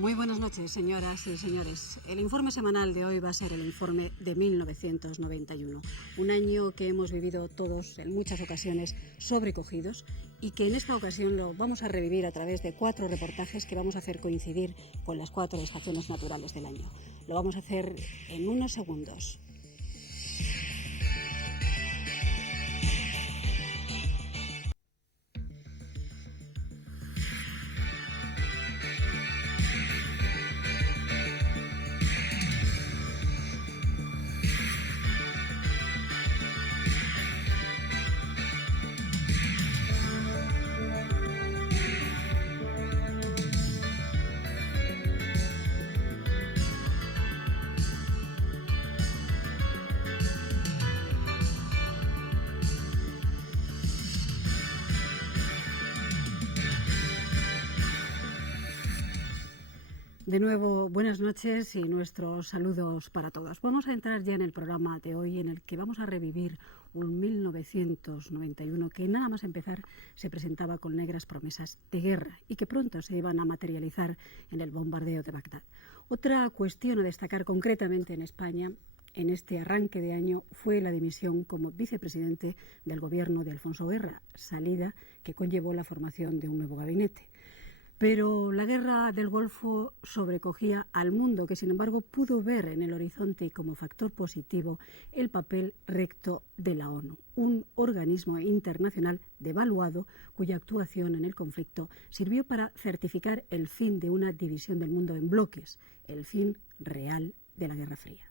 Muy buenas noches, señoras y señores. El informe semanal de hoy va a ser el informe de 1991, un año que hemos vivido todos en muchas ocasiones sobrecogidos y que en esta ocasión lo vamos a revivir a través de 4 reportajes que vamos a hacer coincidir con las 4 estaciones naturales del año. Lo vamos a hacer en unos segundos. De nuevo, buenas noches y nuestros saludos para todos. Vamos a entrar ya en el programa de hoy en el que vamos a revivir un 1991 que nada más empezar se presentaba con negras promesas de guerra y que pronto se iban a materializar en el bombardeo de Bagdad. Otra cuestión a destacar concretamente en España en este arranque de año fue la dimisión como vicepresidente del gobierno de Alfonso Guerra, salida que conllevó la formación de un nuevo gabinete. Pero la guerra del Golfo sobrecogía al mundo, que sin embargo pudo ver en el horizonte como factor positivo el papel recto de la ONU, un organismo internacional devaluado cuya actuación en el conflicto sirvió para certificar el fin de una división del mundo en bloques, el fin real de la Guerra Fría.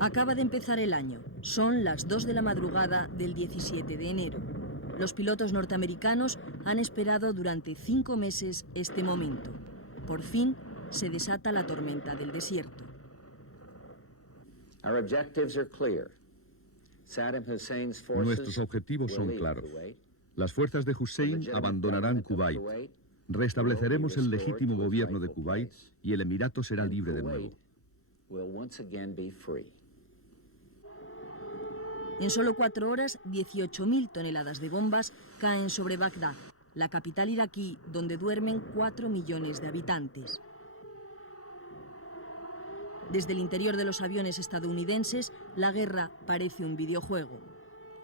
Acaba de empezar el año. Son las 2 de la madrugada del 17 de enero. Los pilotos norteamericanos han esperado durante 5 meses este momento. Por fin se desata la tormenta del desierto. Nuestros objetivos son claros. Las fuerzas de Hussein abandonarán Kuwait. Restableceremos el legítimo gobierno de Kuwait y el Emirato será libre de nuevo. En solo 4 horas, 18.000 toneladas de bombas caen sobre Bagdad, la capital iraquí donde duermen 4 millones de habitantes. Desde el interior de los aviones estadounidenses, la guerra parece un videojuego.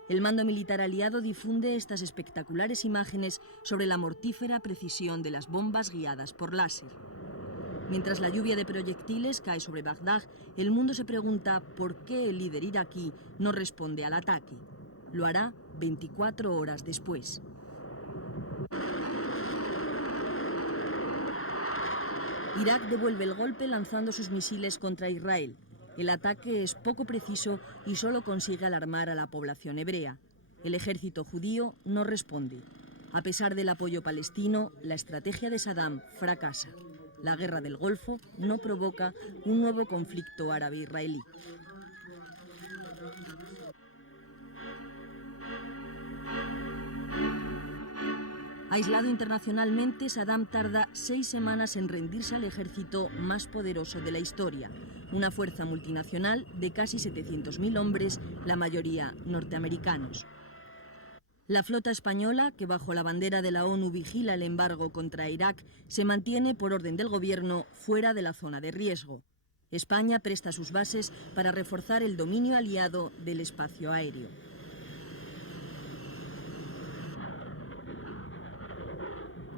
El mando militar aliado difunde estas espectaculares imágenes sobre la mortífera precisión de las bombas guiadas por láser. Mientras la lluvia de proyectiles cae sobre Bagdad, el mundo se pregunta por qué el líder iraquí no responde al ataque. Lo hará 24 horas después. Irak devuelve el golpe lanzando sus misiles contra Israel. El ataque es poco preciso y solo consigue alarmar a la población hebrea. El ejército judío no responde. A pesar del apoyo palestino, la estrategia de Saddam fracasa. La guerra del Golfo no provoca un nuevo conflicto árabe-israelí. Aislado internacionalmente, Saddam tarda 6 semanas en rendirse al ejército más poderoso de la historia, una fuerza multinacional de casi 700.000 hombres, la mayoría norteamericanos. La flota española, que bajo la bandera de la ONU vigila el embargo contra Irak, se mantiene por orden del gobierno fuera de la zona de riesgo. España presta sus bases para reforzar el dominio aliado del espacio aéreo.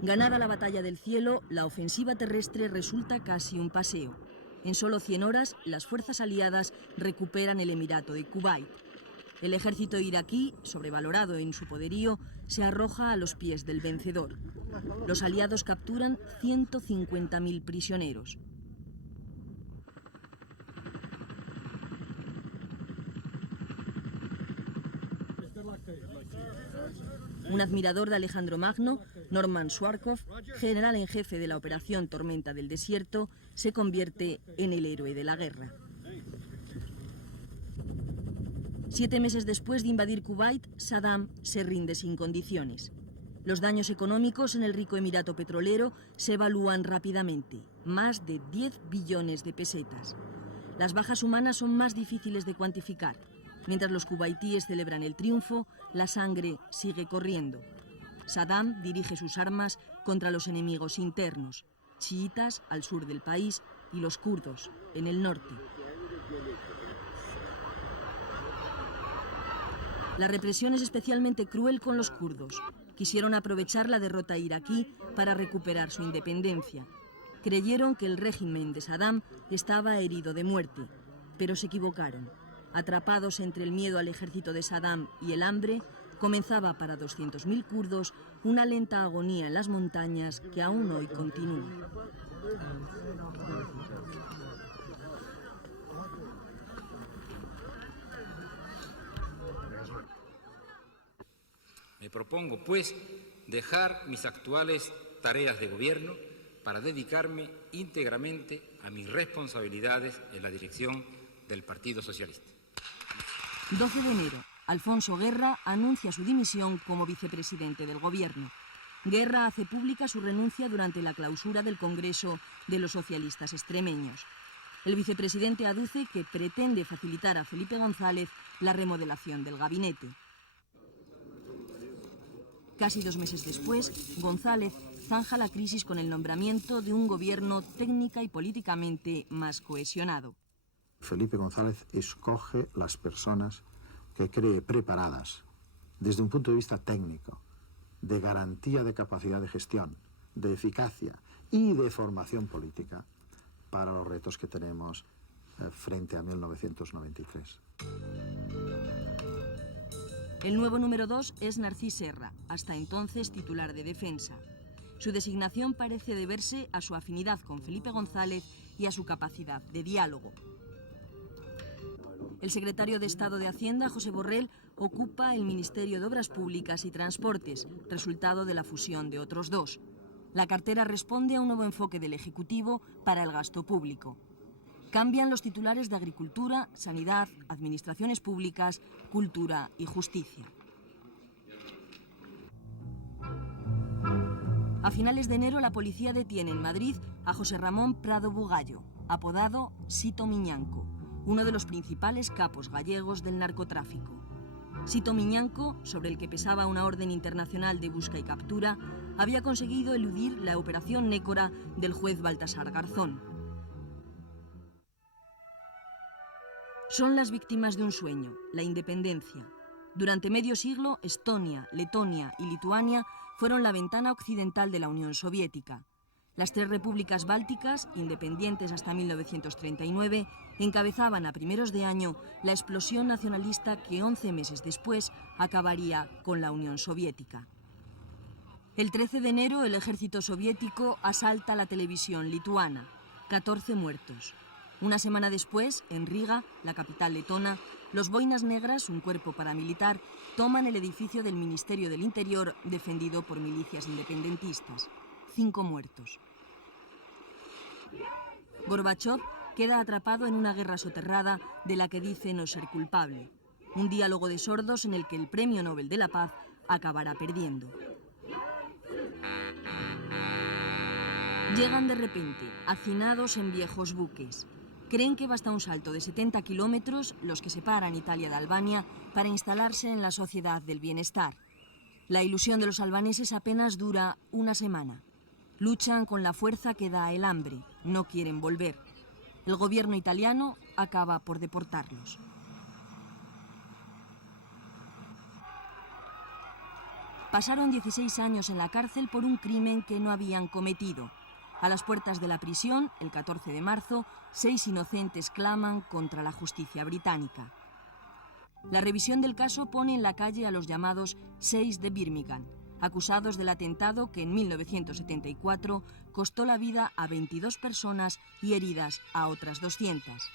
Ganada la batalla del cielo, la ofensiva terrestre resulta casi un paseo. En solo 100 horas, las fuerzas aliadas recuperan el Emirato de Kuwait. El ejército iraquí, sobrevalorado en su poderío, se arroja a los pies del vencedor. Los aliados capturan 150.000 prisioneros. Un admirador de Alejandro Magno, Norman Schwarzkopf, general en jefe de la operación Tormenta del Desierto, se convierte en el héroe de la guerra. 7 meses después de invadir Kuwait, Saddam se rinde sin condiciones. Los daños económicos en el rico emirato petrolero se evalúan rápidamente, más de 10 billones de pesetas. Las bajas humanas son más difíciles de cuantificar. Mientras los kuwaitíes celebran el triunfo, la sangre sigue corriendo. Saddam dirige sus armas contra los enemigos internos, chiitas al sur del país y los kurdos en el norte. La represión es especialmente cruel con los kurdos. Quisieron aprovechar la derrota iraquí para recuperar su independencia. Creyeron que el régimen de Saddam estaba herido de muerte, pero se equivocaron. Atrapados entre el miedo al ejército de Saddam y el hambre, comenzaba para 200.000 kurdos una lenta agonía en las montañas que aún hoy continúa. Me propongo, pues, dejar mis actuales tareas de gobierno para dedicarme íntegramente a mis responsabilidades en la dirección del Partido Socialista. 12 de enero, Alfonso Guerra anuncia su dimisión como vicepresidente del gobierno. Guerra hace pública su renuncia durante la clausura del Congreso de los Socialistas Extremeños. El vicepresidente aduce que pretende facilitar a Felipe González la remodelación del gabinete. Casi 2 meses después, González zanja la crisis con el nombramiento de un gobierno técnica y políticamente más cohesionado. Felipe González escoge las personas que cree preparadas desde un punto de vista técnico, de garantía de capacidad de gestión, de eficacia y de formación política para los retos que tenemos frente a 1993. El nuevo número 2 es Narcís Serra, hasta entonces titular de Defensa. Su designación parece deberse a su afinidad con Felipe González y a su capacidad de diálogo. El secretario de Estado de Hacienda, José Borrell, ocupa el Ministerio de Obras Públicas y Transportes, resultado de la fusión de otros 2. La cartera responde a un nuevo enfoque del Ejecutivo para el gasto público. Cambian los titulares de Agricultura, Sanidad, Administraciones Públicas, Cultura y Justicia. A finales de enero, la policía detiene en Madrid a José Ramón Prado Bugallo, apodado Sito Miñanco, uno de los principales capos gallegos del narcotráfico. Sito Miñanco, sobre el que pesaba una orden internacional de busca y captura, había conseguido eludir la operación Nécora del juez Baltasar Garzón. Son las víctimas de un sueño, la independencia. Durante medio siglo, Estonia, Letonia y Lituania fueron la ventana occidental de la Unión Soviética. Las 3 repúblicas bálticas, independientes hasta 1939, encabezaban a primeros de año la explosión nacionalista que 11 meses después acabaría con la Unión Soviética. El 13 de enero, el ejército soviético asalta la televisión lituana. 14 muertos. Una semana después, en Riga, la capital letona, los Boinas Negras, un cuerpo paramilitar, toman el edificio del Ministerio del Interior defendido por milicias independentistas. 5 muertos. Gorbachov queda atrapado en una guerra soterrada de la que dice no ser culpable. Un diálogo de sordos en el que el Premio Nobel de la Paz acabará perdiendo. Llegan de repente, hacinados en viejos buques. Creen que basta un salto de 70 kilómetros, los que separan Italia de Albania, para instalarse en la sociedad del bienestar. La ilusión de los albaneses apenas dura una semana. Luchan con la fuerza que da el hambre, no quieren volver. El gobierno italiano acaba por deportarlos. Pasaron 16 años en la cárcel por un crimen que no habían cometido. A las puertas de la prisión, el 14 de marzo, 6 inocentes claman contra la justicia británica. La revisión del caso pone en la calle a los llamados 6 de Birmingham, acusados del atentado que en 1974 costó la vida a 22 personas y heridas a otras 200.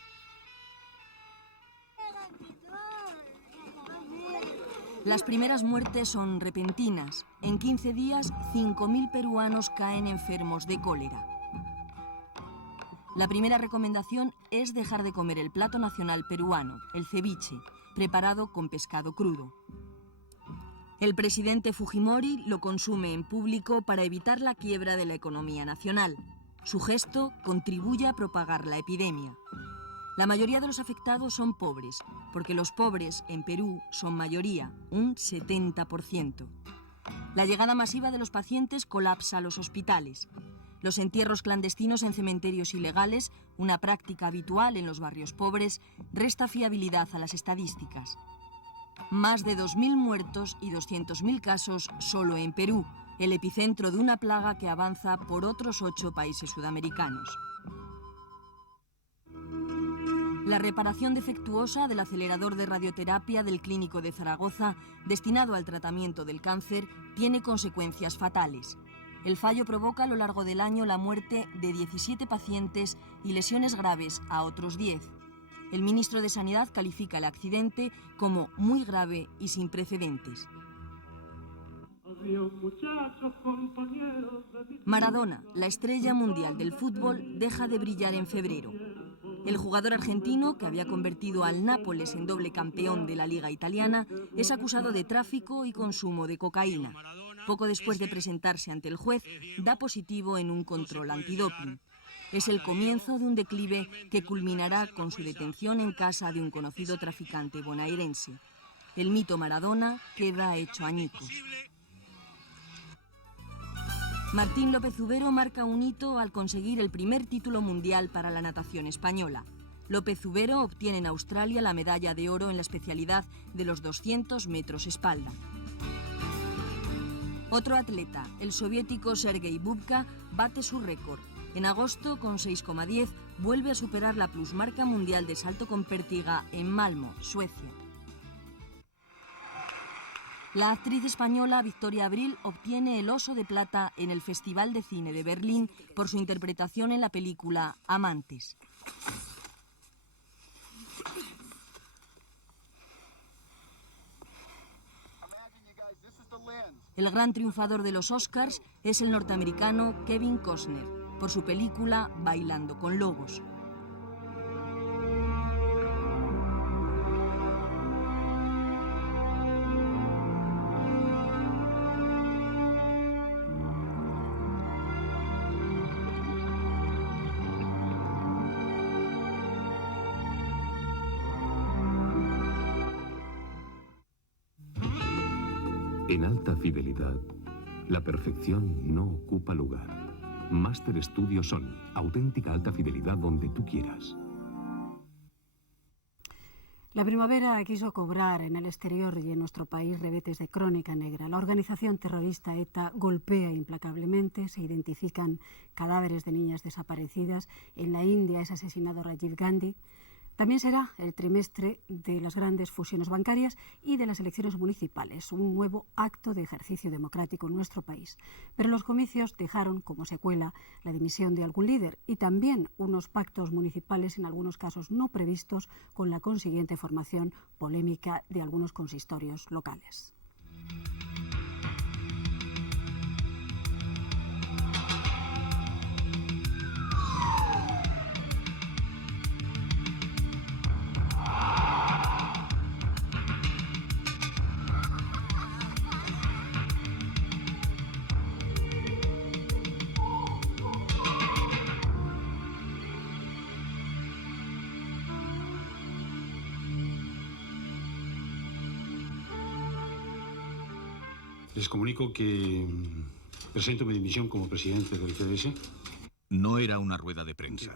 Las primeras muertes son repentinas. En 15 días, 5.000 peruanos caen enfermos de cólera. La primera recomendación es dejar de comer el plato nacional peruano, el ceviche, preparado con pescado crudo. El presidente Fujimori lo consume en público para evitar la quiebra de la economía nacional. Su gesto contribuye a propagar la epidemia. La mayoría de los afectados son pobres, porque los pobres en Perú son mayoría, un 70%. La llegada masiva de los pacientes colapsa los hospitales. Los entierros clandestinos en cementerios ilegales, una práctica habitual en los barrios pobres, resta fiabilidad a las estadísticas. Más de 2.000 muertos y 200.000 casos solo en Perú, el epicentro de una plaga que avanza por otros 8 países sudamericanos. La reparación defectuosa del acelerador de radioterapia del Clínico de Zaragoza, destinado al tratamiento del cáncer, tiene consecuencias fatales. El fallo provoca a lo largo del año la muerte de 17 pacientes y lesiones graves a otros 10. El ministro de Sanidad califica el accidente como muy grave y sin precedentes. Maradona, la estrella mundial del fútbol, deja de brillar en febrero. El jugador argentino, que había convertido al Nápoles en doble campeón de la Liga Italiana, es acusado de tráfico y consumo de cocaína. Poco después de presentarse ante el juez, da positivo en un control antidoping. Es el comienzo de un declive que culminará con su detención en casa de un conocido traficante bonaerense. El mito Maradona queda hecho añicos. Martín López Ubero marca un hito al conseguir el primer título mundial para la natación española. López Ubero obtiene en Australia la medalla de oro en la especialidad de los 200 metros espalda. Otro atleta, el soviético Sergei Bubka, bate su récord. En agosto, con 6,10, vuelve a superar la plusmarca mundial de salto con pértiga en Malmö, Suecia. La actriz española Victoria Abril obtiene el Oso de Plata en el Festival de Cine de Berlín por su interpretación en la película Amantes. El gran triunfador de los Oscars es el norteamericano Kevin Costner, por su película Bailando con Lobos. En alta fidelidad, la perfección no ocupa lugar. Máster Studio Sony, auténtica alta fidelidad donde tú quieras. La primavera quiso cobrar en el exterior y en nuestro país revetes de crónica negra. La organización terrorista ETA golpea implacablemente, se identifican cadáveres de niñas desaparecidas. En la India es asesinado Rajiv Gandhi. También será el trimestre de las grandes fusiones bancarias y de las elecciones municipales, un nuevo acto de ejercicio democrático en nuestro país. Pero los comicios dejaron como secuela la dimisión de algún líder y también unos pactos municipales, en algunos casos no previstos, con la consiguiente formación polémica de algunos consistorios locales. Les comunico que presento mi dimisión como presidente del CDS. No era una rueda de prensa,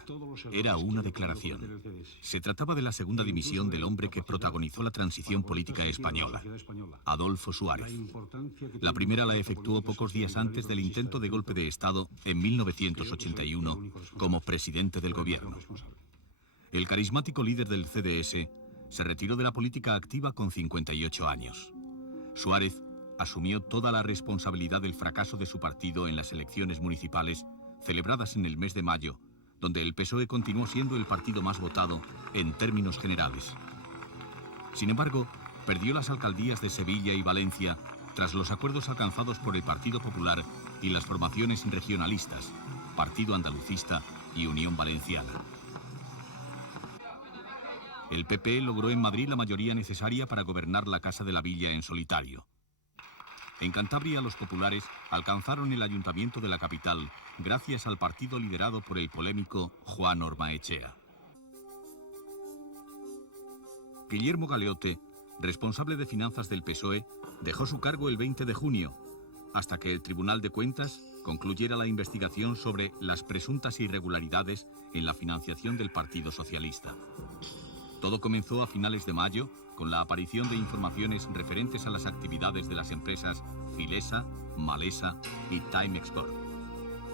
era una declaración. Se trataba de la segunda dimisión del hombre que protagonizó la transición política española, Adolfo Suárez. La primera la efectuó pocos días antes del intento de golpe de Estado en 1981 como presidente del gobierno. El carismático líder del CDS se retiró de la política activa con 58 años. Suárez asumió toda la responsabilidad del fracaso de su partido en las elecciones municipales celebradas en el mes de mayo, donde el PSOE continuó siendo el partido más votado en términos generales. Sin embargo, perdió las alcaldías de Sevilla y Valencia tras los acuerdos alcanzados por el Partido Popular y las formaciones regionalistas, Partido Andalucista y Unión Valenciana. El PP logró en Madrid la mayoría necesaria para gobernar la Casa de la Villa en solitario. En Cantabria, los populares alcanzaron el ayuntamiento de la capital gracias al partido liderado por el polémico Juan Ormaechea. Guillermo Galeote, responsable de finanzas del PSOE, dejó su cargo el 20 de junio, hasta que el Tribunal de Cuentas concluyera la investigación sobre las presuntas irregularidades en la financiación del Partido Socialista. Todo comenzó a finales de mayo con la aparición de informaciones referentes a las actividades de las empresas Filesa, Malesa y Time Export.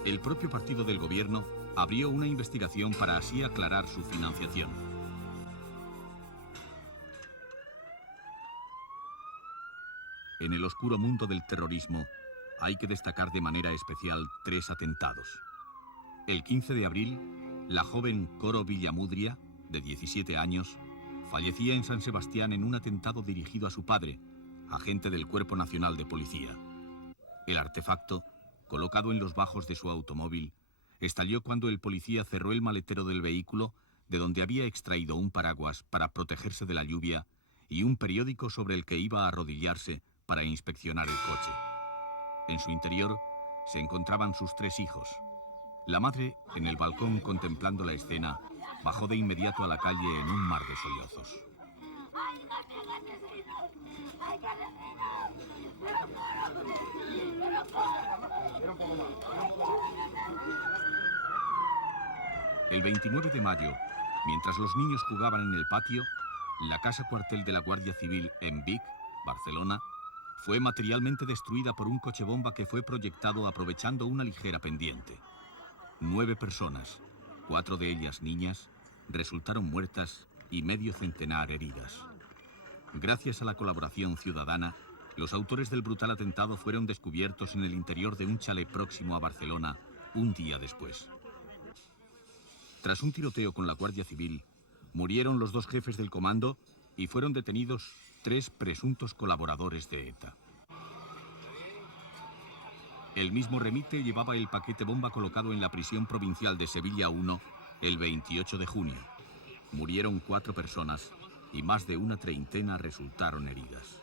El propio partido del gobierno abrió una investigación para así aclarar su financiación. En el oscuro mundo del terrorismo hay que destacar de manera especial 3 atentados. El 15 de abril, la joven Coro Villamudria, de 17 años, fallecía en San Sebastián en un atentado dirigido a su padre, agente del Cuerpo Nacional de Policía. El artefacto, colocado en los bajos de su automóvil, estalló cuando el policía cerró el maletero del vehículo, de donde había extraído un paraguas para protegerse de la lluvia y un periódico sobre el que iba a arrodillarse para inspeccionar el coche. En su interior se encontraban sus 3 hijos. La madre, en el balcón contemplando la escena, bajó de inmediato a la calle en un mar de sollozos. El 29 de mayo, mientras los niños jugaban en el patio, la casa cuartel de la Guardia Civil en Vic, Barcelona, fue materialmente destruida por un coche bomba que fue proyectado aprovechando una ligera pendiente. 9 personas, 4 de ellas niñas, resultaron muertas y medio centenar heridas. Gracias a la colaboración ciudadana, los autores del brutal atentado fueron descubiertos en el interior de un chalet próximo a Barcelona un día después. Tras un tiroteo con la Guardia Civil, murieron los 2 jefes del comando y fueron detenidos 3 presuntos colaboradores de ETA. El mismo remite llevaba el paquete bomba colocado en la prisión provincial de Sevilla 1 el 28 de junio. Murieron 4 personas y más de una treintena resultaron heridas.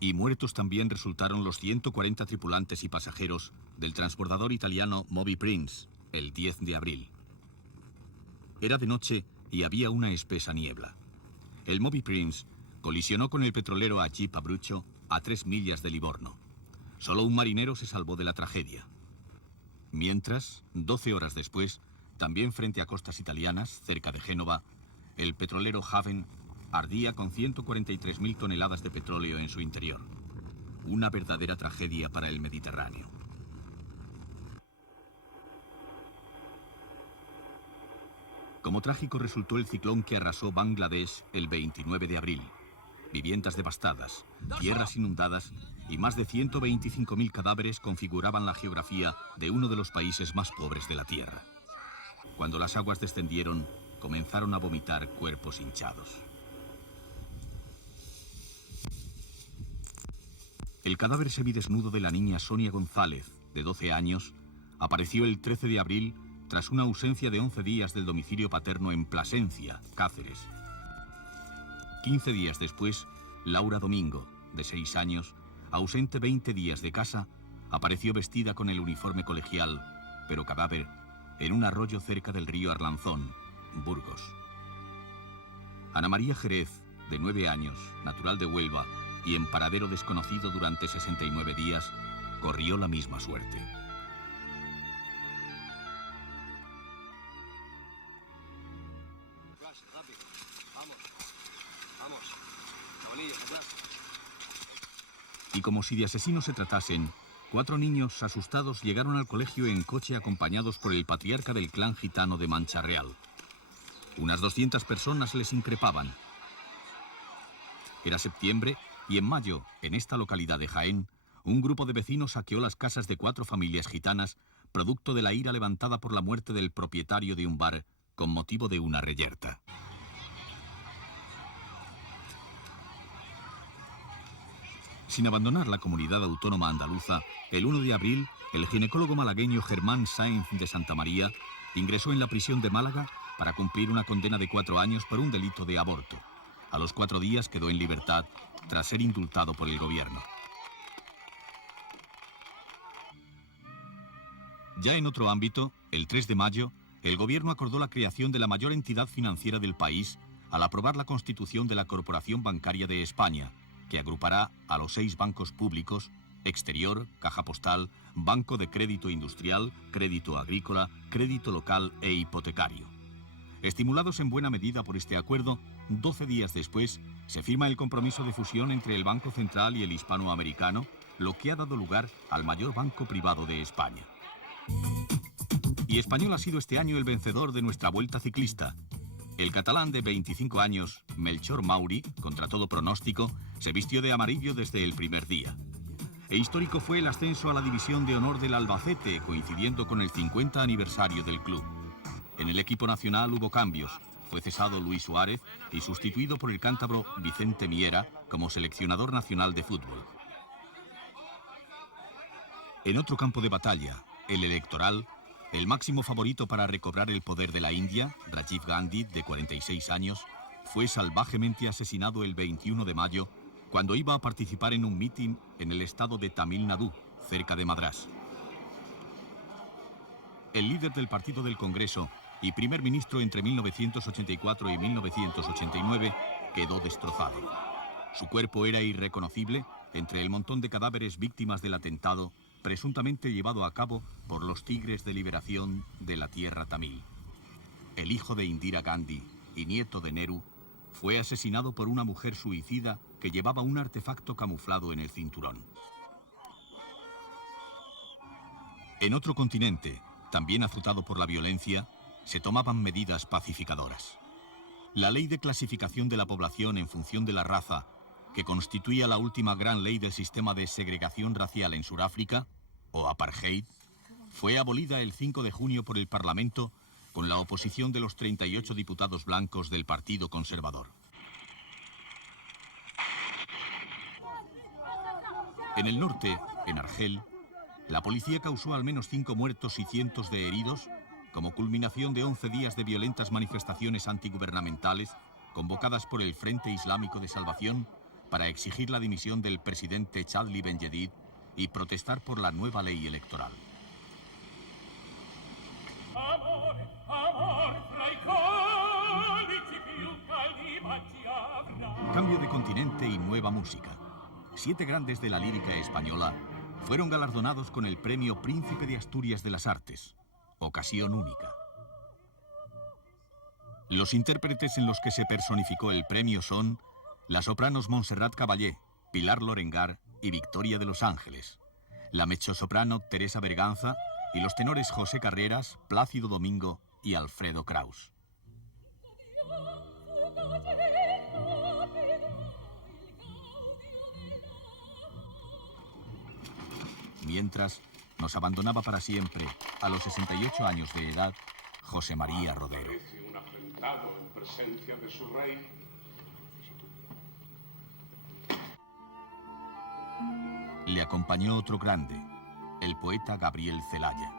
Y muertos también resultaron los 140 tripulantes y pasajeros del transbordador italiano Moby Prince, el 10 de abril. Era de noche y había una espesa niebla. El Moby Prince colisionó con el petrolero Agip Abruzzo a 3 millas de Livorno. Solo un marinero se salvó de la tragedia. Mientras, 12 horas después, también frente a costas italianas, cerca de Génova, el petrolero Haven ardía con 143.000 toneladas de petróleo en su interior. Una verdadera tragedia para el Mediterráneo. Como trágico resultó el ciclón que arrasó Bangladesh el 29 de abril. Viviendas devastadas, tierras inundadas y más de 125.000 cadáveres configuraban la geografía de uno de los países más pobres de la Tierra. Cuando las aguas descendieron, comenzaron a vomitar cuerpos hinchados. El cadáver semidesnudo de la niña Sonia González, de 12 años, apareció el 13 de abril tras una ausencia de 11 días del domicilio paterno en Plasencia, Cáceres. 15 días después, Laura Domingo, de 6 años, ausente 20 días de casa, apareció vestida con el uniforme colegial, pero cadáver, en un arroyo cerca del río Arlanzón, Burgos. Ana María Jerez, de 9 años, natural de Huelva y en paradero desconocido durante 69 días, corrió la misma suerte. Y como si de asesinos se tratasen, 4 niños asustados llegaron al colegio en coche acompañados por el patriarca del clan gitano de Mancha Real. Unas 200 personas les increpaban. Era septiembre y en mayo, en esta localidad de Jaén, un grupo de vecinos saqueó las casas de 4 familias gitanas, producto de la ira levantada por la muerte del propietario de un bar con motivo de una reyerta. Sin abandonar la comunidad autónoma andaluza, el 1 de abril, el ginecólogo malagueño Germán Sáenz de Santamaría ingresó en la prisión de Málaga para cumplir una condena de 4 años por un delito de aborto. A los 4 días quedó en libertad tras ser indultado por el gobierno. Ya en otro ámbito, el 3 de mayo, el gobierno acordó la creación de la mayor entidad financiera del país al aprobar la constitución de la Corporación Bancaria de España, que agrupará a los 6 bancos públicos: Exterior, Caja Postal, Banco de Crédito Industrial, Crédito Agrícola, Crédito Local e Hipotecario. Estimulados en buena medida por este acuerdo, 12 días después se firma el compromiso de fusión entre el Banco Central y el Hispanoamericano, lo que ha dado lugar al mayor banco privado de España. Y Español ha sido este año el vencedor de nuestra Vuelta Ciclista. El catalán de 25 años, Melchor Mauri, contra todo pronóstico, se vistió de amarillo desde el primer día. E histórico fue el ascenso a la División de Honor del Albacete, coincidiendo con el 50 aniversario del club. En el equipo nacional hubo cambios. Fue cesado Luis Suárez y sustituido por el cántabro Vicente Miera como seleccionador nacional de fútbol. En otro campo de batalla, el electoral, el máximo favorito para recobrar el poder de la India, Rajiv Gandhi, de 46 años, fue salvajemente asesinado el 21 de mayo cuando iba a participar en un mitin en el estado de Tamil Nadu, cerca de Madrás. El líder del Partido del Congreso y primer ministro entre 1984 y 1989 quedó destrozado. Su cuerpo era irreconocible entre el montón de cadáveres víctimas del atentado presuntamente llevado a cabo por los Tigres de Liberación de la Tierra Tamil. El hijo de Indira Gandhi y nieto de Nehru fue asesinado por una mujer suicida que llevaba un artefacto camuflado en el cinturón. En otro continente, también azotado por la violencia, se tomaban medidas pacificadoras. La ley de clasificación de la población en función de la raza, que constituía la última gran ley del sistema de segregación racial en Sudáfrica, o apartheid, fue abolida el 5 de junio por el Parlamento con la oposición de los 38 diputados blancos del Partido Conservador. En el norte, en Argel, la policía causó al menos 5 muertos y cientos de heridos como culminación de 11 días de violentas manifestaciones antigubernamentales convocadas por el Frente Islámico de Salvación para exigir la dimisión del presidente Chadli Benjedid y protestar por la nueva ley electoral. Cambio de continente y nueva música. 7 grandes de la lírica española fueron galardonados con el premio Príncipe de Asturias de las Artes, ocasión única. Los intérpretes en los que se personificó el premio son las sopranos Montserrat Caballé, Pilar Lorengar y Victoria de los Ángeles, la mezzosoprano Teresa Berganza y los tenores José Carreras, Plácido Domingo y Alfredo Kraus. Mientras, nos abandonaba para siempre, a los 68 años de edad, José María Rodero. Un afrentado en presencia de su rey. Le acompañó otro grande, el poeta Gabriel Celaya.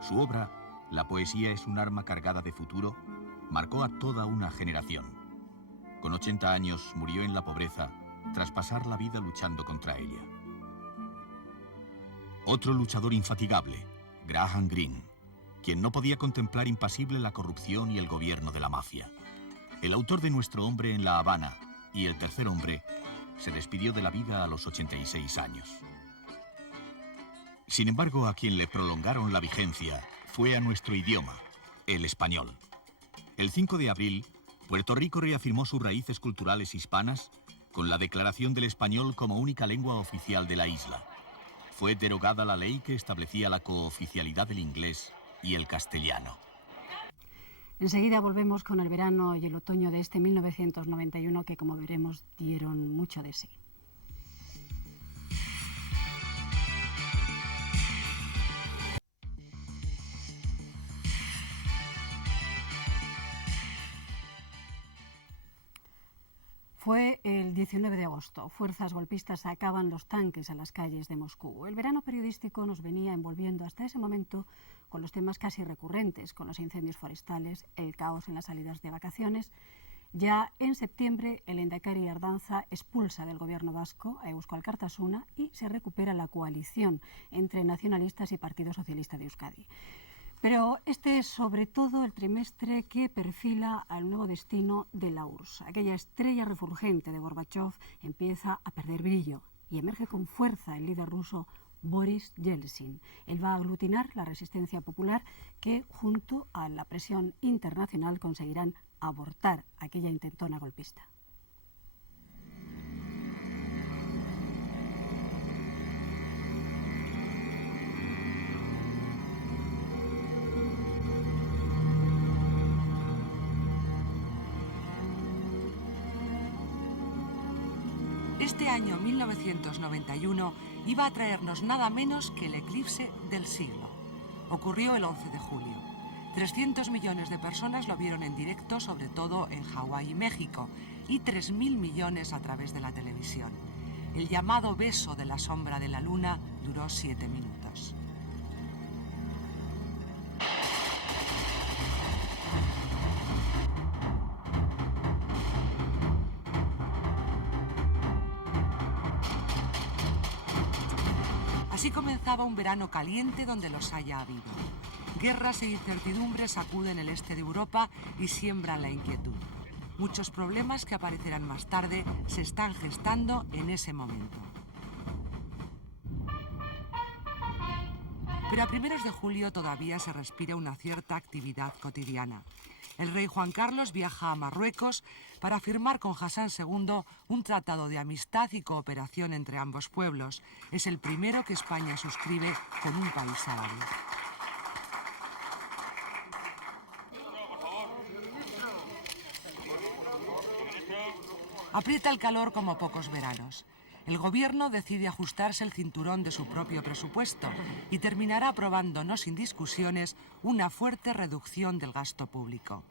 Su obra, La poesía es un arma cargada de futuro, marcó a toda una generación. Con 80 años murió en la pobreza tras pasar la vida luchando contra ella. Otro luchador infatigable, Graham Greene, quien no podía contemplar impasible la corrupción y el gobierno de la mafia. El autor de Nuestro hombre en La Habana y El tercer hombre se despidió de la vida a los 86 años. Sin embargo, a quien le prolongaron la vigencia fue a nuestro idioma, el español. El 5 de abril, Puerto Rico reafirmó sus raíces culturales hispanas con la declaración del español como única lengua oficial de la isla. Fue derogada la ley que establecía la cooficialidad del inglés y el castellano. Enseguida volvemos con el verano y el otoño de este 1991 que, como veremos, dieron mucho de sí. Fue el 19 de agosto. Fuerzas golpistas sacaban los tanques a las calles de Moscú. El verano periodístico nos venía envolviendo hasta ese momento con los temas casi recurrentes, con los incendios forestales, el caos en las salidas de vacaciones. Ya en septiembre, el lehendakari Ardanza expulsa del gobierno vasco a Eusko Alkartasuna y se recupera la coalición entre nacionalistas y Partido Socialista de Euskadi. Pero este es sobre todo el trimestre que perfila al nuevo destino de la URSS. Aquella estrella refulgente de Gorbachov empieza a perder brillo y emerge con fuerza el líder ruso Boris Yeltsin. Él va a aglutinar la resistencia popular que, junto a la presión internacional, conseguirán abortar aquella intentona golpista. Este año 1991 iba a traernos nada menos que el eclipse del siglo. Ocurrió el 11 de julio. 300 millones de personas lo vieron en directo, sobre todo en Hawái y México, y 3.000 millones a través de la televisión. El llamado beso de la sombra de la luna duró 7 minutos. Así comenzaba un verano caliente donde los haya habido. Guerras e incertidumbres sacuden el este de Europa y siembran la inquietud. Muchos problemas que aparecerán más tarde se están gestando en ese momento. Pero a primeros de julio todavía se respira una cierta actividad cotidiana. El rey Juan Carlos viaja a Marruecos para firmar con Hassan II un tratado de amistad y cooperación entre ambos pueblos. Es el primero que España suscribe con un país árabe. Aprieta el calor como pocos veranos. El gobierno decide ajustarse el cinturón de su propio presupuesto y terminará aprobando, no sin discusiones, una fuerte reducción del gasto público.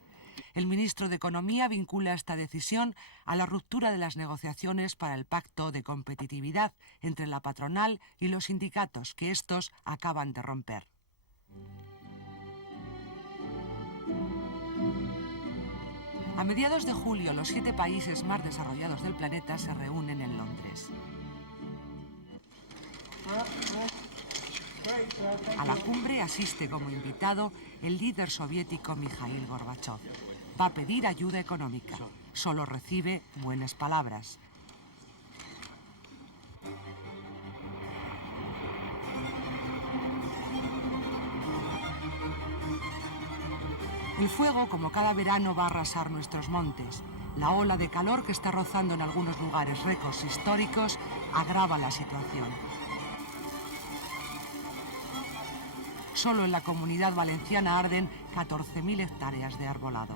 El ministro de Economía vincula esta decisión a la ruptura de las negociaciones para el pacto de competitividad entre la patronal y los sindicatos que estos acaban de romper. A mediados de julio, los 7 países más desarrollados del planeta se reúnen en Londres. A la cumbre asiste como invitado el líder soviético Mikhail Gorbachov. Va a pedir ayuda económica. Solo recibe buenas palabras. El fuego, como cada verano, va a arrasar nuestros montes. La ola de calor que está rozando en algunos lugares récords históricos agrava la situación. Solo en la Comunidad Valenciana arden 14.000 hectáreas de arbolado.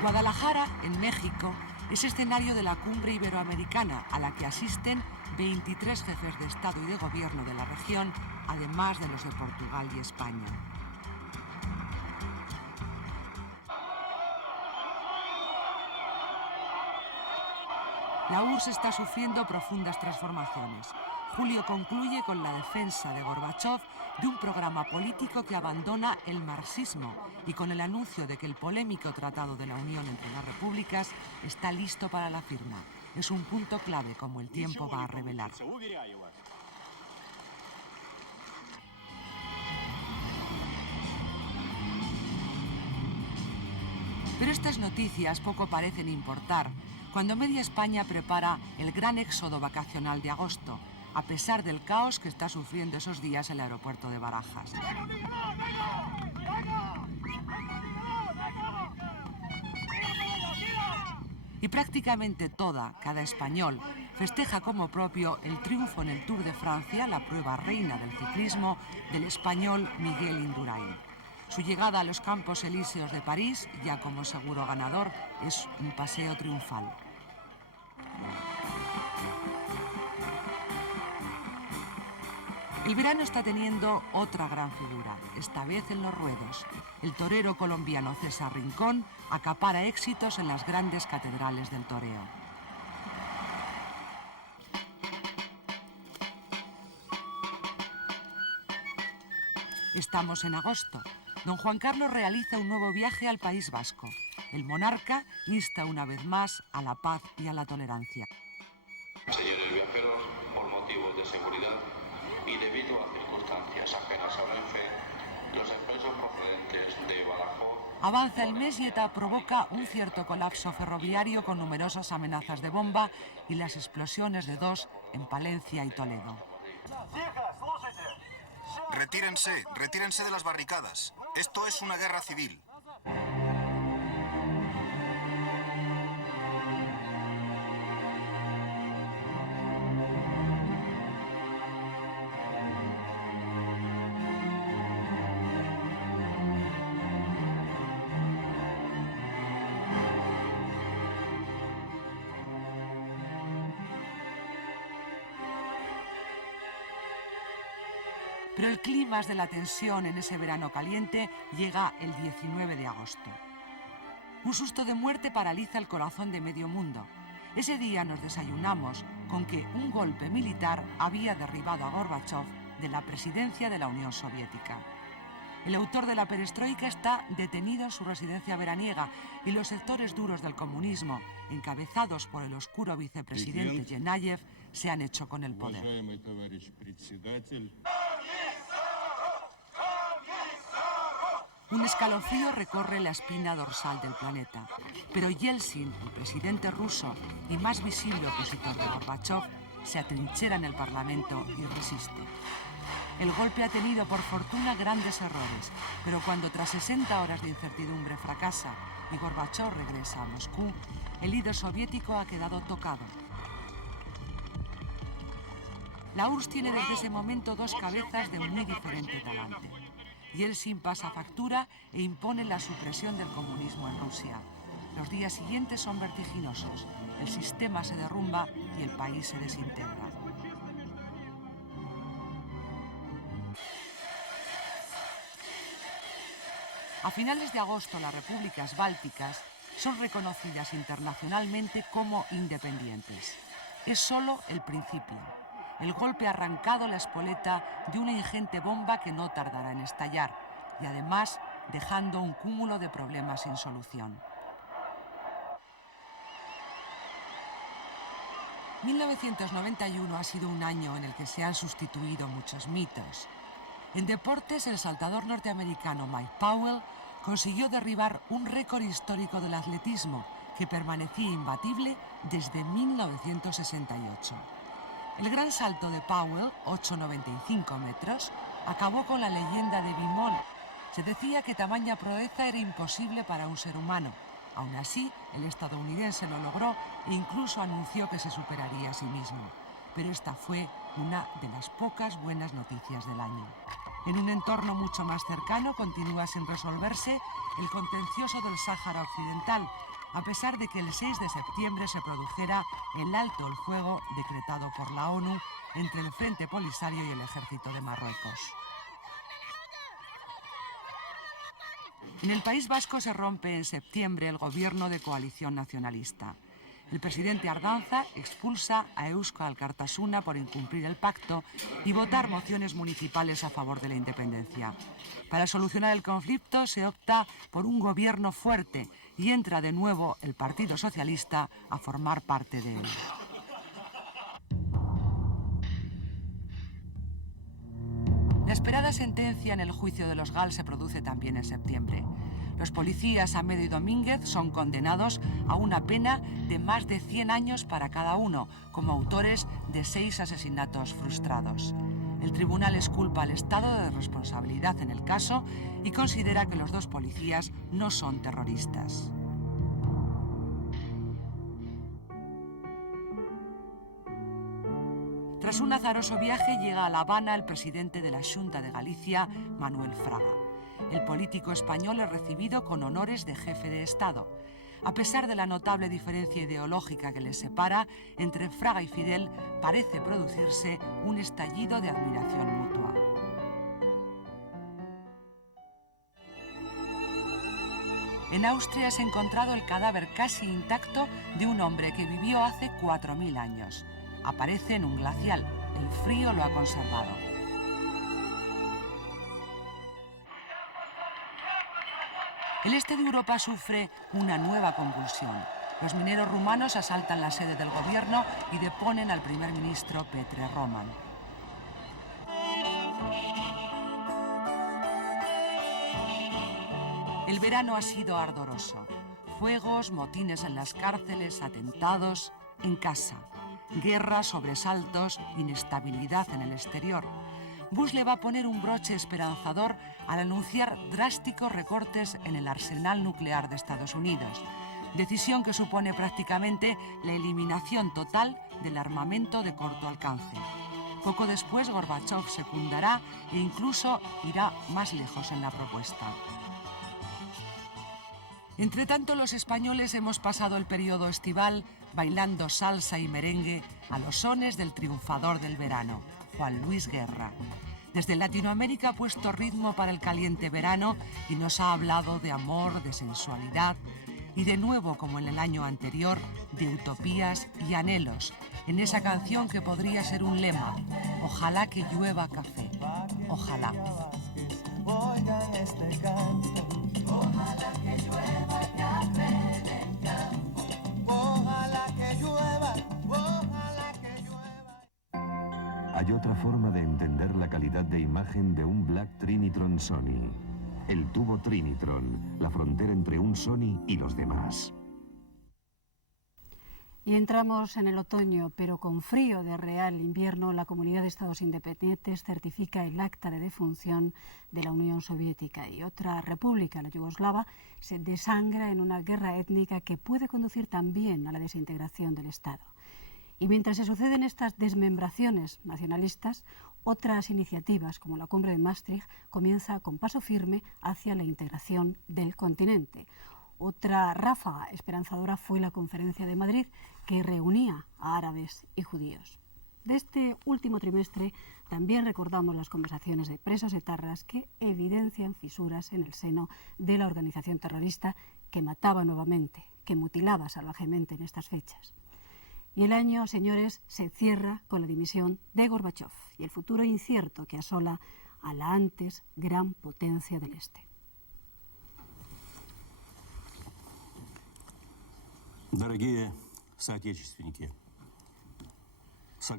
Guadalajara, en México, es escenario de la cumbre iberoamericana a la que asisten 23 jefes de Estado y de Gobierno de la región, además de los de Portugal y España. La URSS está sufriendo profundas transformaciones. Julio concluye con la defensa de Gorbachov de un programa político que abandona el marxismo y con el anuncio de que el polémico Tratado de la Unión entre las Repúblicas está listo para la firma. Es un punto clave, como el tiempo va a revelar. Pero estas noticias poco parecen importar cuando media España prepara el gran éxodo vacacional de agosto, a pesar del caos que está sufriendo esos días el aeropuerto de Barajas. Y prácticamente cada español, festeja como propio el triunfo en el Tour de Francia, la prueba reina del ciclismo, del español Miguel Indurain. Su llegada a los Campos Elíseos de París, ya como seguro ganador, es un paseo triunfal. El verano está teniendo otra gran figura, esta vez en los ruedos. El torero colombiano César Rincón acapara éxitos en las grandes catedrales del toreo. Estamos en agosto. Don Juan Carlos realiza un nuevo viaje al País Vasco. El monarca insta una vez más a la paz y a la tolerancia. Señores viajeros, por motivos de seguridad y debido a circunstancias ajenas a Renfe, los expresos procedentes de Badajoz... Avanza el mes y ETA provoca un cierto colapso ferroviario con numerosas amenazas de bomba y las explosiones de dos en Palencia y Toledo. Retírense de las barricadas. Esto es una guerra civil. Pero el clímax de la tensión en ese verano caliente llega el 19 de agosto. Un susto de muerte paraliza el corazón de medio mundo. Ese día nos desayunamos con que un golpe militar había derribado a Gorbachov de la presidencia de la Unión Soviética. El autor de la perestroika está detenido en su residencia veraniega y los sectores duros del comunismo, encabezados por el oscuro vicepresidente Yenayev, se han hecho con el poder. Un escalofrío recorre la espina dorsal del planeta, pero Yeltsin, el presidente ruso y más visible opositor de Gorbachov, se atrinchera en el Parlamento y resiste. El golpe ha tenido, por fortuna, grandes errores, pero cuando tras 60 horas de incertidumbre fracasa y Gorbachov regresa a Moscú, el líder soviético ha quedado tocado. La URSS tiene desde ese momento dos cabezas de muy diferente talante. Yeltsin pasa factura e impone la supresión del comunismo en Rusia. Los días siguientes son vertiginosos, el sistema se derrumba y el país se desintegra. A finales de agosto, las repúblicas bálticas son reconocidas internacionalmente como independientes. Es solo el principio. El golpe ha arrancado la espoleta de una ingente bomba que no tardará en estallar y además dejando un cúmulo de problemas sin solución. 1991 ha sido un año en el que se han sustituido muchos mitos. En deportes, el saltador norteamericano Mike Powell consiguió derribar un récord histórico del atletismo que permanecía imbatible desde 1968. El gran salto de Powell, 8,95 metros, acabó con la leyenda de Bimón. Se decía que tamaña proeza era imposible para un ser humano. Aún así, el estadounidense lo logró e incluso anunció que se superaría a sí mismo. Pero esta fue una de las pocas buenas noticias del año. En un entorno mucho más cercano continúa sin resolverse el contencioso del Sáhara Occidental, a pesar de que el 6 de septiembre se produjera el alto el fuego decretado por la ONU entre el Frente Polisario y el Ejército de Marruecos. En el País Vasco se rompe en septiembre el gobierno de coalición nacionalista. El presidente Ardanza expulsa a Euskal Alkartasuna por incumplir el pacto y votar mociones municipales a favor de la independencia. Para solucionar el conflicto se opta por un gobierno fuerte y entra de nuevo el Partido Socialista a formar parte de él. La esperada sentencia en el juicio de los GAL se produce también en septiembre. Los policías Amedo y Domínguez son condenados a una pena de más de 100 años para cada uno, como autores de 6 asesinatos frustrados. El tribunal exculpa al Estado de responsabilidad en el caso y considera que los dos policías no son terroristas. Tras un azaroso viaje llega a La Habana el presidente de la Xunta de Galicia, Manuel Fraga. El político español es recibido con honores de jefe de Estado. A pesar de la notable diferencia ideológica que les separa, entre Fraga y Fidel parece producirse un estallido de admiración mutua. En Austria es encontrado el cadáver casi intacto de un hombre que vivió hace 4000 años. Aparece en un glacial. El frío lo ha conservado. El este de Europa sufre una nueva convulsión. Los mineros rumanos asaltan la sede del gobierno y deponen al primer ministro Petre Roman. El verano ha sido ardoroso. Fuegos, motines en las cárceles, atentados en casa. Guerra, sobresaltos, inestabilidad en el exterior. Bush le va a poner un broche esperanzador al anunciar drásticos recortes en el arsenal nuclear de Estados Unidos, decisión que supone prácticamente la eliminación total del armamento de corto alcance. Poco después, Gorbachov secundará e incluso irá más lejos en la propuesta. Entre tanto, los españoles hemos pasado el periodo estival bailando salsa y merengue a los sones del triunfador del verano, Juan Luis Guerra. Desde Latinoamérica ha puesto ritmo para el caliente verano y nos ha hablado de amor, de sensualidad y de nuevo, como en el año anterior, de utopías y anhelos, en esa canción que podría ser un lema: ojalá que llueva café, ojalá. Oigan este canto, ojalá que llueva café del campo, ojalá que llueva, ojalá que llueva. Hay otra forma de entender la calidad de imagen de un Black Trinitron Sony. El tubo Trinitron, la frontera entre un Sony y los demás. Y entramos en el otoño, pero con frío de real invierno, la Comunidad de Estados Independientes certifica el acta de defunción de la Unión Soviética y otra república, la yugoslava, se desangra en una guerra étnica que puede conducir también a la desintegración del Estado. Y mientras se suceden estas desmembraciones nacionalistas, otras iniciativas, como la Cumbre de Maastricht, comienza con paso firme hacia la integración del continente. Otra ráfaga esperanzadora fue la Conferencia de Madrid, que reunía a árabes y judíos. De este último trimestre también recordamos las conversaciones de presos etarras que evidencian fisuras en el seno de la organización terrorista que mataba nuevamente, que mutilaba salvajemente en estas fechas. Y el año, señores, se cierra con la dimisión de Gorbachov y el futuro incierto que asola a la antes gran potencia del Este.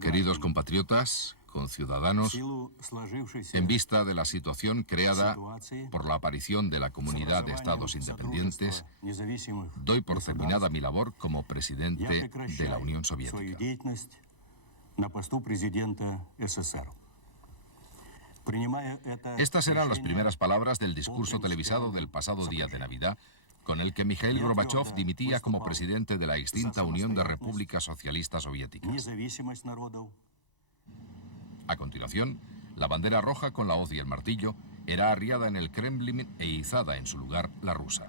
Queridos compatriotas, conciudadanos, en vista de la situación creada por la aparición de la Comunidad de Estados Independientes, doy por terminada mi labor como presidente de la Unión Soviética. Estas eran las primeras palabras del discurso televisado del pasado día de Navidad, con el que Mikhail Gorbachov dimitía como presidente de la extinta Unión de Repúblicas Socialistas Soviéticas. A continuación, la bandera roja con la hoz y el martillo era arriada en el Kremlin e izada en su lugar la rusa.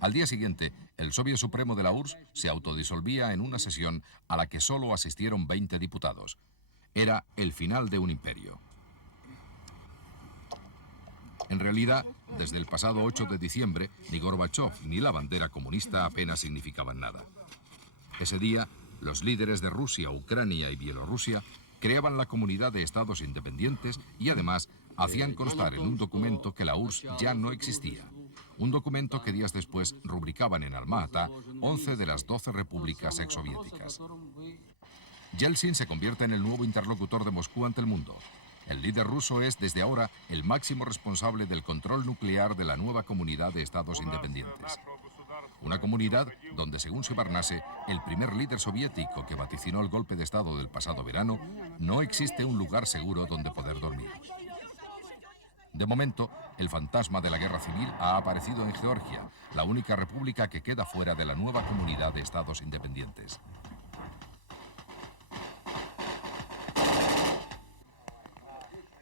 Al día siguiente, el Soviet Supremo de la URSS se autodisolvía en una sesión a la que solo asistieron 20 diputados. Era el final de un imperio. En realidad, desde el pasado 8 de diciembre, ni Gorbachov ni la bandera comunista apenas significaban nada. Ese día, los líderes de Rusia, Ucrania y Bielorrusia creaban la Comunidad de Estados Independientes y además hacían constar en un documento que la URSS ya no existía. Un documento que días después rubricaban en Alma-Ata 11 de las 12 repúblicas exsoviéticas. Yeltsin se convierte en el nuevo interlocutor de Moscú ante el mundo. El líder ruso es, desde ahora, el máximo responsable del control nuclear de la nueva Comunidad de Estados Independientes. Una comunidad donde, según Shevardnadze, el primer líder soviético que vaticinó el golpe de Estado del pasado verano, no existe un lugar seguro donde poder dormir. De momento, el fantasma de la guerra civil ha aparecido en Georgia, la única república que queda fuera de la nueva Comunidad de Estados Independientes.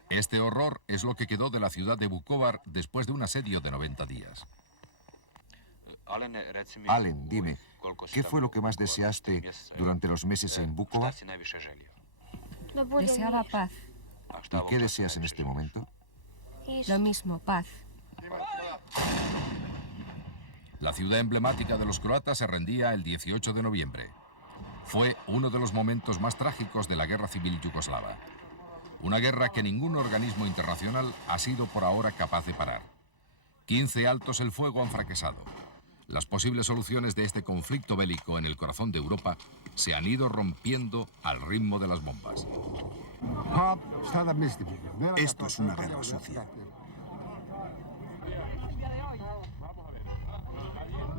Este horror es lo que quedó de la ciudad de Vukovar después de un asedio de 90 días. Allen, dime, ¿qué fue lo que más deseaste durante los meses en Vukovar? Deseaba paz. ¿Y qué deseas en este momento? Lo mismo, paz. La ciudad emblemática de los croatas se rendía el 18 de noviembre. Fue uno de los momentos más trágicos de la guerra civil yugoslava. Una guerra que ningún organismo internacional ha sido por ahora capaz de parar. 15 altos el fuego han fracasado. Las posibles soluciones de este conflicto bélico en el corazón de Europa se han ido rompiendo al ritmo de las bombas. Esto es una guerra sucia.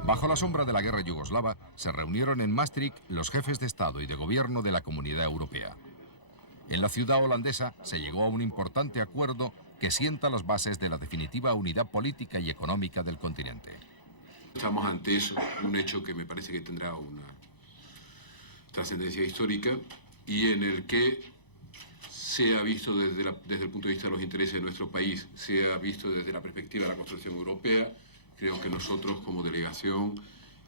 Bajo la sombra de la guerra yugoslava, se reunieron en Maastricht los jefes de Estado y de Gobierno de la Comunidad Europea. En la ciudad holandesa se llegó a un importante acuerdo que sienta las bases de la definitiva unidad política y económica del continente. Estamos ante eso, un hecho que me parece que tendrá una trascendencia histórica y en el que se ha visto desde el punto de vista de los intereses de nuestro país, se ha visto desde la perspectiva de la construcción europea. Creo que nosotros, como delegación,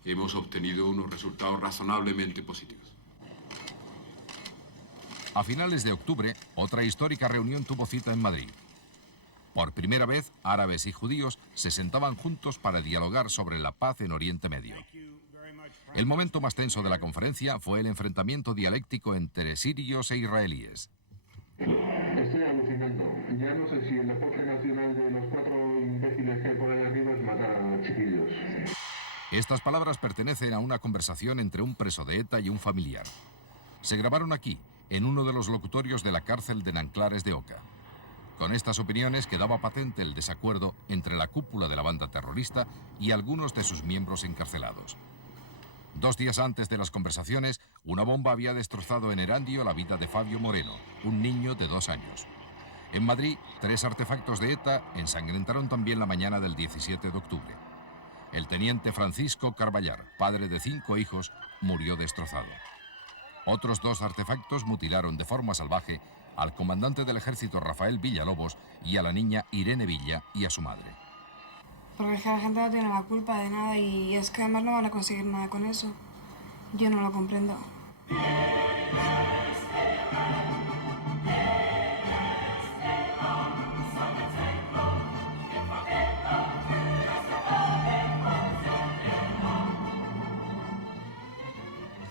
hemos obtenido unos resultados razonablemente positivos. A finales de octubre, otra histórica reunión tuvo cita en Madrid. Por primera vez, árabes y judíos se sentaban juntos para dialogar sobre la paz en Oriente Medio. El momento más tenso de la conferencia fue el enfrentamiento dialéctico entre sirios e israelíes. Estoy alucinando. Ya no sé si el deporte nacional de los 4 imbéciles que hay por ahí arriba es matar a chiquillos. Estas palabras pertenecen a una conversación entre un preso de ETA y un familiar. Se grabaron aquí, en uno de los locutorios de la cárcel de Nanclares de Oca. Con estas opiniones quedaba patente el desacuerdo entre la cúpula de la banda terrorista y algunos de sus miembros encarcelados. 2 días antes de las conversaciones, una bomba había destrozado en Erandio la vida de Fabio Moreno, un niño de 2 años. En Madrid, 3 artefactos de ETA ensangrentaron también la mañana del 17 de octubre. El teniente Francisco Carballar, padre de 5 hijos, murió destrozado. Otros 2 artefactos mutilaron de forma salvaje al comandante del ejército Rafael Villalobos y a la niña Irene Villa y a su madre. Porque es que la gente no tiene la culpa de nada y es que además no van a conseguir nada con eso. Yo no lo comprendo.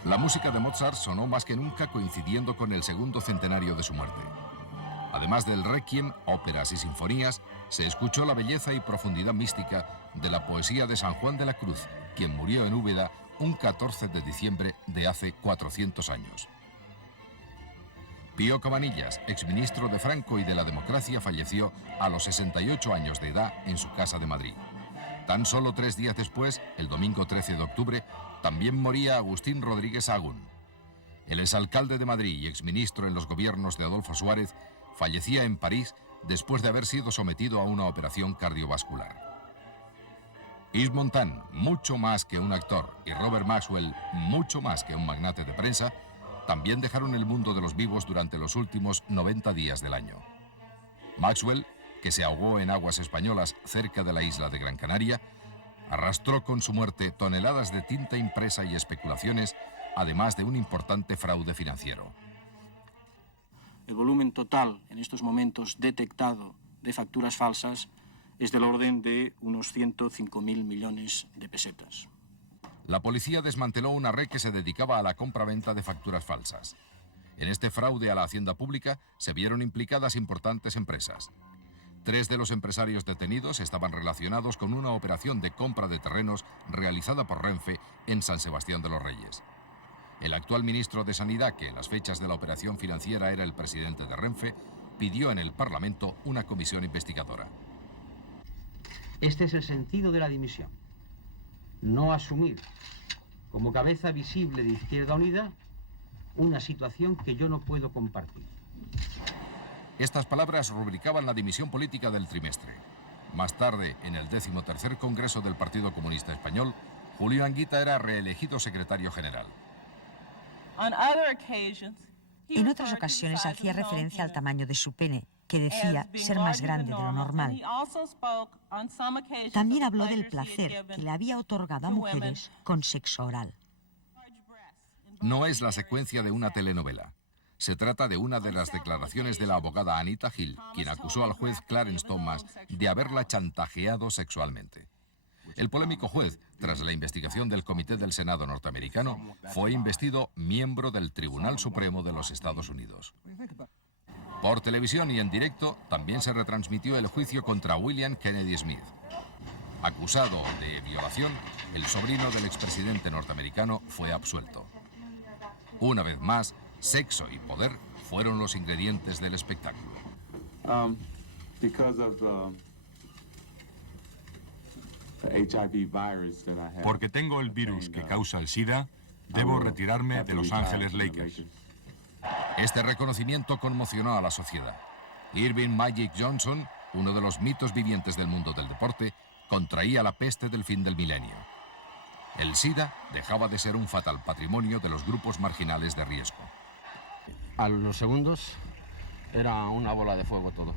La música de Mozart sonó más que nunca coincidiendo con el 2.º centenario de su muerte. Además del requiem, óperas y sinfonías, se escuchó la belleza y profundidad mística de la poesía de San Juan de la Cruz, quien murió en Úbeda un 14 de diciembre de hace 400 años. Pío Cabanillas, exministro de Franco y de la democracia, falleció a los 68 años de edad en su casa de Madrid. Tan solo 3 días después, el domingo 13 de octubre, también moría Agustín Rodríguez Agún. El exalcalde de Madrid y exministro en los gobiernos de Adolfo Suárez fallecía en París después de haber sido sometido a una operación cardiovascular. Yves Montand, mucho más que un actor, y Robert Maxwell, mucho más que un magnate de prensa, también dejaron el mundo de los vivos durante los últimos 90 días del año. Maxwell, que se ahogó en aguas españolas cerca de la isla de Gran Canaria, arrastró con su muerte toneladas de tinta impresa y especulaciones, además de un importante fraude financiero. El volumen total en estos momentos detectado de facturas falsas es del orden de unos 105.000 millones de pesetas. La policía desmanteló una red que se dedicaba a la compra-venta de facturas falsas. En este fraude a la hacienda pública se vieron implicadas importantes empresas. 3 de los empresarios detenidos estaban relacionados con una operación de compra de terrenos realizada por Renfe en San Sebastián de los Reyes. El actual ministro de Sanidad, que en las fechas de la operación financiera era el presidente de Renfe, pidió en el Parlamento una comisión investigadora. Este es el sentido de la dimisión. No asumir como cabeza visible de Izquierda Unida una situación que yo no puedo compartir. Estas palabras rubricaban la dimisión política del trimestre. Más tarde, en el 13º Congreso del Partido Comunista Español, Julio Anguita era reelegido secretario general. En otras ocasiones hacía referencia al tamaño de su pene, que decía ser más grande de lo normal. También habló del placer que le había otorgado a mujeres con sexo oral. No es la secuencia de una telenovela. Se trata de una de las declaraciones de la abogada Anita Hill, quien acusó al juez Clarence Thomas de haberla chantajeado sexualmente. El polémico juez, tras la investigación del Comité del Senado norteamericano, fue investido miembro del Tribunal Supremo de los Estados Unidos. Por televisión y en directo también se retransmitió el juicio contra William Kennedy Smith. Acusado de violación, el sobrino del expresidente norteamericano fue absuelto. Una vez más, sexo y poder fueron los ingredientes del espectáculo. Porque tengo el virus que causa el SIDA, debo retirarme de Los Ángeles Lakers. Este reconocimiento conmocionó a la sociedad. Irving Magic Johnson, uno de los mitos vivientes del mundo del deporte, contraía la peste del fin del milenio. El SIDA dejaba de ser un fatal patrimonio de los grupos marginales de riesgo. A los segundos era una bola de fuego todo.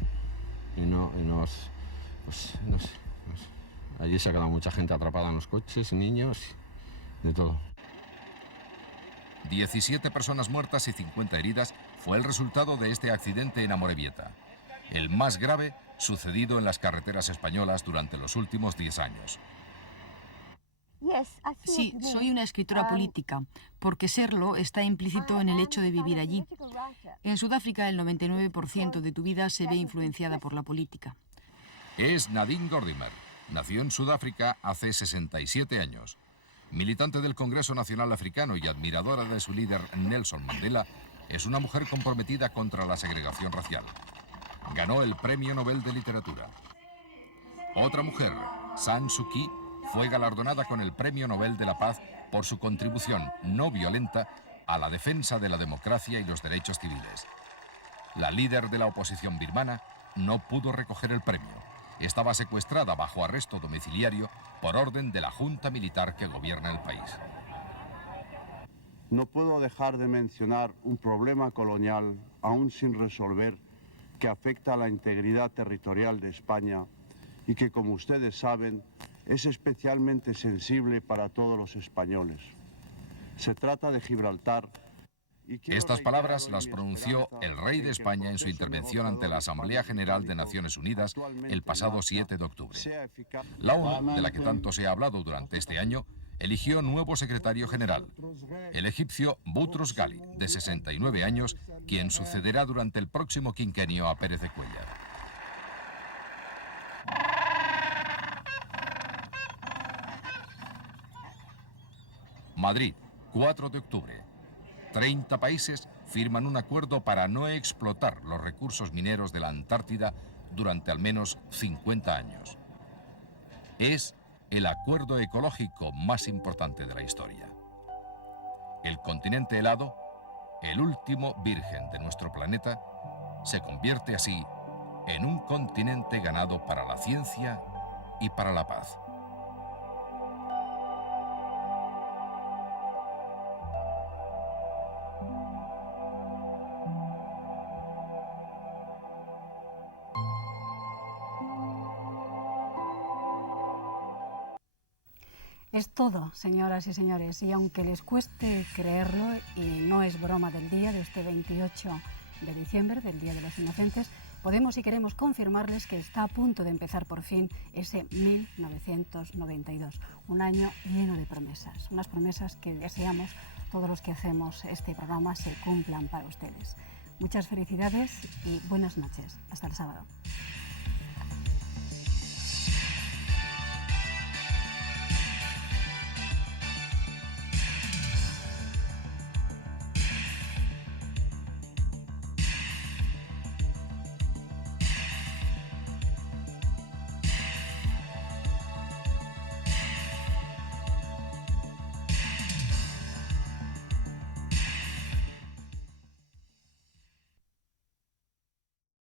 Allí se ha quedado mucha gente atrapada en los coches, niños, de todo. 17 personas muertas y 50 heridas fue el resultado de este accidente en Amorebieta, el más grave sucedido en las carreteras españolas durante los últimos 10 años. Sí, soy una escritora política, porque serlo está implícito en el hecho de vivir allí. En Sudáfrica, el 99% de tu vida se ve influenciada por la política. Es Nadine Gordimer. Nació en Sudáfrica hace 67 años. Militante del Congreso Nacional Africano y admiradora de su líder Nelson Mandela, es una mujer comprometida contra la segregación racial. Ganó el Premio Nobel de Literatura. Otra mujer, San Suu Kyi, fue galardonada con el Premio Nobel de la Paz por su contribución no violenta a la defensa de la democracia y los derechos civiles. La líder de la oposición birmana no pudo recoger el premio. Estaba secuestrada bajo arresto domiciliario por orden de la junta militar que gobierna el país. No puedo dejar de mencionar un problema colonial aún sin resolver que afecta a la integridad territorial de España y que, como ustedes saben, es especialmente sensible para todos los españoles. Se trata de Gibraltar. Estas palabras las pronunció el rey de España en su intervención ante la Asamblea General de Naciones Unidas el pasado 7 de octubre. La ONU, de la que tanto se ha hablado durante este año, eligió nuevo secretario general, el egipcio Boutros Ghali, de 69 años, quien sucederá durante el próximo quinquenio a Pérez de Cuéllar. Madrid, 4 de octubre. 30 países firman un acuerdo para no explotar los recursos mineros de la Antártida durante al menos 50 años. Es el acuerdo ecológico más importante de la historia. El continente helado, el último virgen de nuestro planeta, se convierte así en un continente ganado para la ciencia y para la paz. Es todo, señoras y señores, y aunque les cueste creerlo, y no es broma del día de este 28 de diciembre, del Día de los Inocentes, podemos y queremos confirmarles que está a punto de empezar por fin ese 1992, un año lleno de promesas, unas promesas que deseamos todos los que hacemos este programa se cumplan para ustedes. Muchas felicidades y buenas noches. Hasta el sábado.